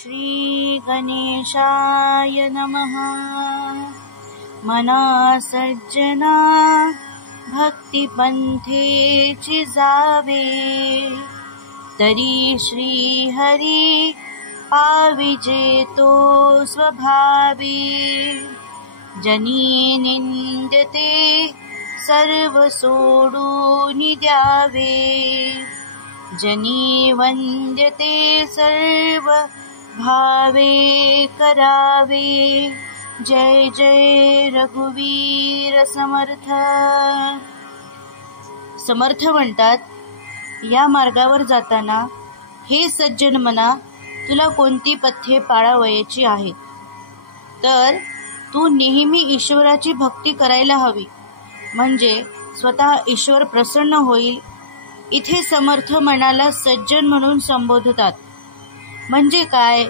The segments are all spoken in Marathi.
श्री गणेशाय नमः। मना सज्जना भक्ती पंथेची जावे, तरी श्री हरी पाविजे तो स्वभावी। जनी निंदते सर्व सोडून द्यावे, जनी वंद्यते सर्व भावे करावे। जय जय रघुवीर समर्थ। समर्थ म्हणतात, या मार्गावर जाताना हे सज्जन मना, तुला कोणती पथ्ये पाळावयाची आहेत, तर तू नेहमी ईश्वराची भक्ती करायला हवी, म्हणजे स्वतः ईश्वर प्रसन्न होईल। इथे समर्थ मनाला सज्जन म्हणून संबोधतात। म्हणजे काय,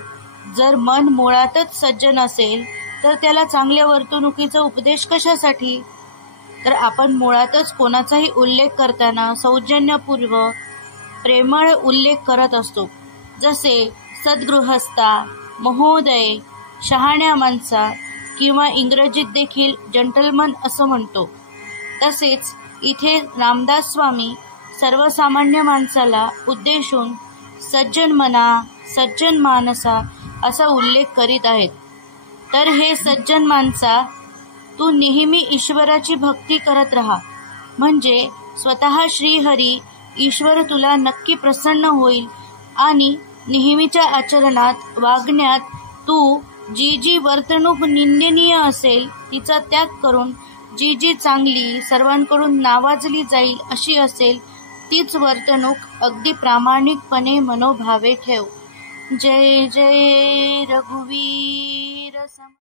जर मन मुळातच सज्जन असेल तर त्याला चांगल्या वर्तणुकीचा उपदेश कशासाठी? तर आपण मुळातच कोणाचाही उल्लेख करताना सौजन्यपूर्वक प्रेमळ उल्लेख करत असतो, जसे सद्गृहस्था, महोदय, शहाण्या माणसा किंवा इंग्रजीत देखील जंटलमन असं म्हणतो। तसेच इथे रामदास स्वामी सर्वसामान्य माणसाला उद्देशून सज्जन मना, सज्जन मानसा असा उल्लेख करीत आहेत। तर हे सज्जन माणसा, तू नेहमी ईश्वराची भक्ती करत राहा, म्हणजे स्वतः श्रीहरी ईश्वर तुला नक्की प्रसन्न होईल आणि नेहमीच्या आचरणात वागण्यात तू जी जी वर्तणूक निंदनीय असेल तिचा त्याग करून जी जी चांगली सर्वांकडून नावाजली जाईल अशी असेल तीच वर्तणूक अगदी प्रामाणिकपणे मनोभावे ठेव। जय जय रघुवीर समर्थ।